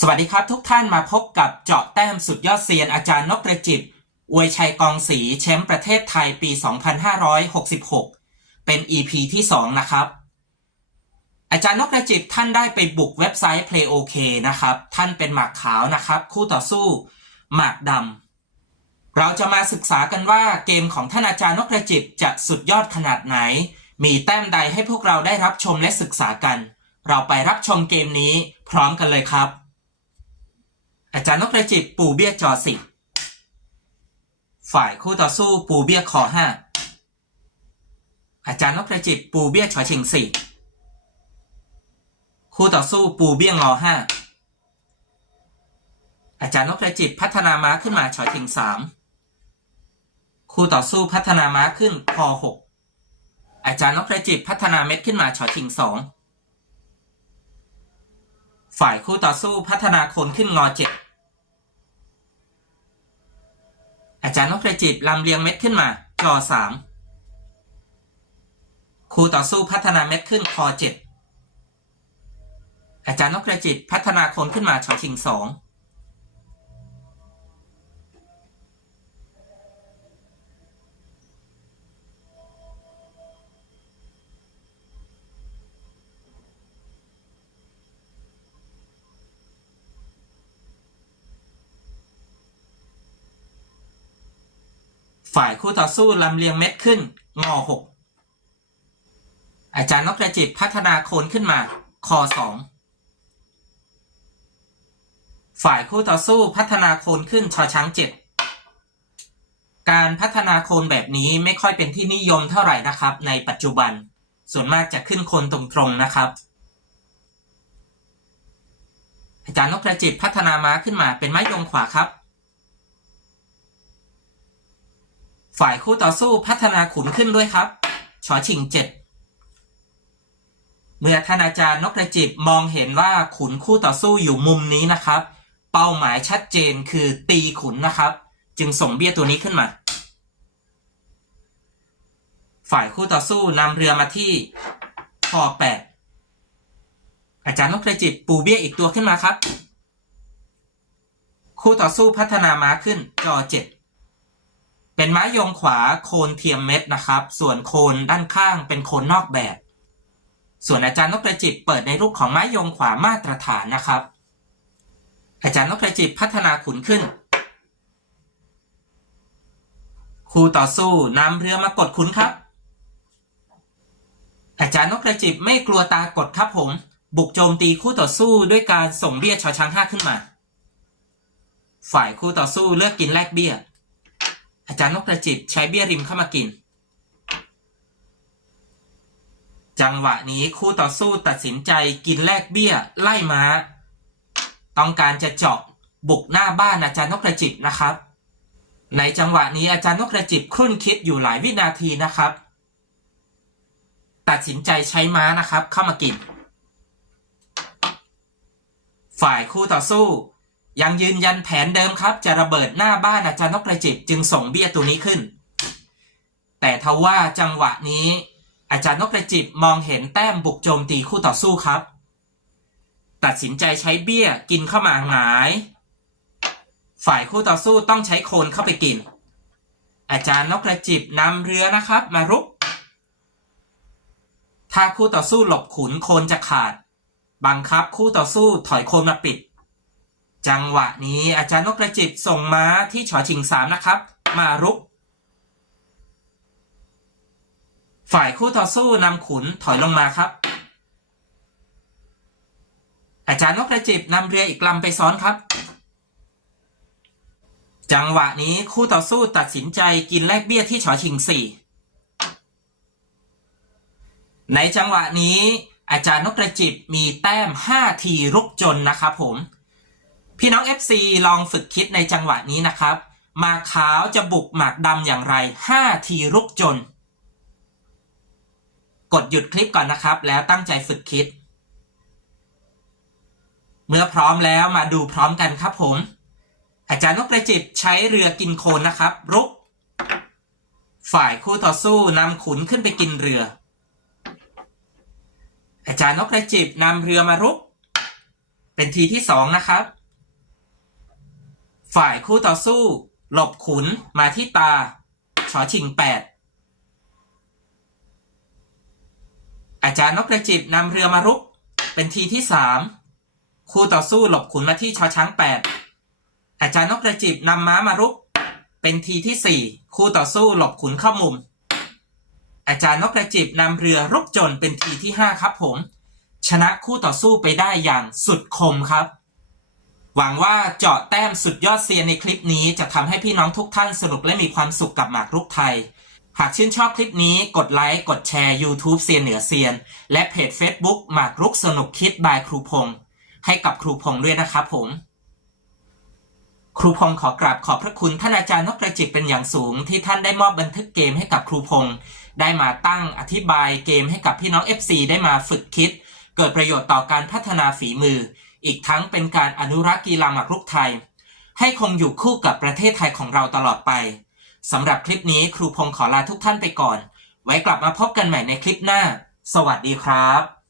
สวัสดีครับทุกท่านมาพบกับเจาะแต้มสุดยอดเซียนอาจารย์นพประจิตอวยชัยกองศรีแชมป์ประเทศไทยปี 2566 เป็น EP ที่ 2 นะครับ อาจารย์นพประจิตท่านได้ไปบุกเว็บไซต์ Play OK นะครับ ท่านเป็นหมากขาวนะครับ คู่ต่อสู้หมากดำเราจะมาศึกษากันว่าเกมของท่านอาจารย์นพประจิตจะสุดยอดขนาดไหน มีแต้มใดให้พวกเราได้รับชมและศึกษากัน เราไปรับชมเกมนี้พร้อมกันเลยครับ อาจารย์นพประจิตปูเบี้ยจอสิฝ่ายคู่ต่อสู้ปูเบี้ยคอห้าอาจารย์นพประจิตปูเบี้ยชอชิงสี่คู่ต่อสู้ปูเบี้ยงอห้าอาจารย์นพประจิตพัฒนาม้าขึ้นมาชอชิงสามคู่ต่อสู้พัฒนาม้าขึ้นคอหกอาจารย์นพประจิตพัฒนาเม็ดขึ้นมาชอชิงสองฝ่ายคู่ต่อสู้พัฒนาโคนขึ้นงอเจ็ด จิตลำเลียงเม็ดขึ้นมา จอสามครูต่อสู้พัฒนาเม็ดขึ้นคอเจ็ดอาจารย์นกกระจิตพัฒนาโคนขึ้นมาชอชิงสอง ฝ่ายคู่ต่อสู้ลำเลียงเม็ดขึ้น งอหกอาจารย์นพประจิตพัฒนาโคนขึ้นมา คอสองฝ่ายคู่ต่อสู้พัฒนาโคนขึ้นชอช้างเจ็ดการพัฒนาโคนแบบนี้ไม่ค่อยเป็นที่นิยมเท่าไหร่นะครับ ในปัจจุบัน ส่วนมากจะขึ้นโคนตรงๆนะครับ อาจารย์นพประจิตพัฒนาม้าขึ้นมาเป็นไม้ยงขวาครับ ฝ่ายคู่ต่อสู้พัฒนาขุนขึ้นด้วยครับชอชิงเจ็ดเมื่อท่านอาจารย์นกกระจิบมองเห็นว่าขุนคู่ต่อสู้อยู่มุมนี้นะครับ เป้าหมายชัดเจนคือตีขุนนะครับ จึงส่งเบี้ยตัวนี้ขึ้นมา ฝ่ายคู่ต่อสู้นำเรือมาที่คอแปดอาจารย์นกกระจิบปูเบี้ยอีกตัวขึ้นมาครับ คู่ต่อสู้พัฒนาม้าขึ้นจอเจ็ด เป็นไม้ยงขวาโคนเทียมเม็ดนะครับ ส่วนโคนด้านข้างเป็นโคนนอกแบบ ส่วนอาจารย์นพประจิตเปิดในรูปของไม้ยงขวามาตรฐานนะครับ อาจารย์นพประจิตพัฒนาขุนขึ้น คู่ต่อสู้นำเรือมากดขุนครับ อาจารย์นพประจิตไม่กลัวตากดครับผม บุกโจมตีคู่ต่อสู้ด้วยการส่งเบี้ยชอช้างห้าขึ้นมา ฝ่ายคู่ต่อสู้เลือกกินแลกเบี้ย อาจารย์นกกระจิบใช้เบี้ยริมเข้ามากิน จังหวะนี้คู่ต่อสู้ตัดสินใจกินแลกเบี้ยไล่ม้า ต้องการจะเจาะบุกหน้าบ้านอาจารย์นกกระจิบนะครับ ในจังหวะนี้อาจารย์นกกระจิบครุ่นคิดอยู่หลายวินาทีนะครับ ตัดสินใจใช้ม้านะครับเข้ามากิน ฝ่ายคู่ต่อสู้ ยังยืนยันแผนเดิมครับ จะระเบิดหน้าบ้านอาจารย์นกกระจิบจึงส่งเบี้ยตัวนี้ขึ้น แต่ทว่าจังหวะนี้ อาจารย์นกกระจิบมองเห็นแต้มบุกโจมตีคู่ต่อสู้ครับ ตัดสินใจใช้เบี้ยกินเข้ามาหงาย ฝ่ายคู่ต่อสู้ต้องใช้โคนเข้าไปกิน อาจารย์นกกระจิบนำเรือนะครับ มารุก ถ้าคู่ต่อสู้หลบขุนโคนจะขาด บังคับคู่ต่อสู้ถอยโคนมาปิด จังหวะนี้อาจารย์นกกระจิบส่งม้าที่ฉอชิงสามนะครับ มารุก ฝ่ายคู่ต่อสู้นำขุนถอยลงมาครับ อาจารย์นกกระจิบนำเรืออีกลำไปซ้อนครับ จังหวะนี้คู่ต่อสู้ตัดสินใจกินแลกเบี้ยที่ฉอชิงสี่ในจังหวะนี้อาจารย์นกกระจิบมีแต้ม 5 ทีรุกจนนะครับผม พี่น้อง FC ลองฝึกคิดในจังหวะนี้นะครับหมากขาวจะบุกหมากดำอย่างไร 5 ทีรุกจน กดหยุดคลิปก่อนนะครับ แล้วตั้งใจฝึกคิด เมื่อพร้อมแล้วมาดูพร้อมกันครับผม อาจารย์นกกระจิบใช้เรือกินโคลนนะครับ รุก ฝ่ายคู่ต่อสู้นำขุนขึ้นไปกินเรือ อาจารย์นกกระจิบนำเรือมารุก เป็นทีที่สองนะครับ ฝ่ายคู่ต่อสู้ หลบขุนมาที่ตาชอชิงแปดอาจารย์นกกระจิบนำเรือมารุก เป็นทีที่สามคู่ต่อสู้หลบขุนมาที่ชอช้างแปดอาจารย์นกกระจิบนำม้ามารุก เป็นทีที่สี่คู่ต่อสู้หลบขุนเข้ามุม อาจารย์นกกระจิบนำเรือรุกจนเป็นทีที่ห้าครับผม ชนะคู่ต่อสู้ไปได้อย่างสุดคมครับ หวังว่าเจาะแต้มสุดยอดเซียนในคลิปนี้จะทำให้พี่น้องทุกท่านสนุกและมีความสุขกับหมากรุกไทย หากชื่นชอบคลิปนี้กดไลค์ กดแชร์ YouTube เซียนเหนือเซียน และเพจ Facebook หมากรุกสนุกคิดบายครูพงษ์ให้กับครูพงษ์ด้วยนะครับผม ครูพงษ์ขอกราบขอบพระคุณท่านอาจารย์นกกระจิบเป็นอย่างสูง ที่ท่านได้มอบบันทึกเกมให้กับครูพงษ์ได้มาตั้งอธิบายเกมให้กับพี่น้อง FC ได้มาฝึกคิด เกิดประโยชน์ต่อการพัฒนาฝีมือ อีกทั้งเป็นการอนุรักษ์กีฬาหมากรุกไทย ให้คงอยู่คู่กับประเทศไทยของเราตลอดไปสำหรับคลิปนี้ครูพงษ์ขอลาทุกท่านไปก่อน ไว้กลับมาพบกันใหม่ในคลิปหน้า สวัสดีครับ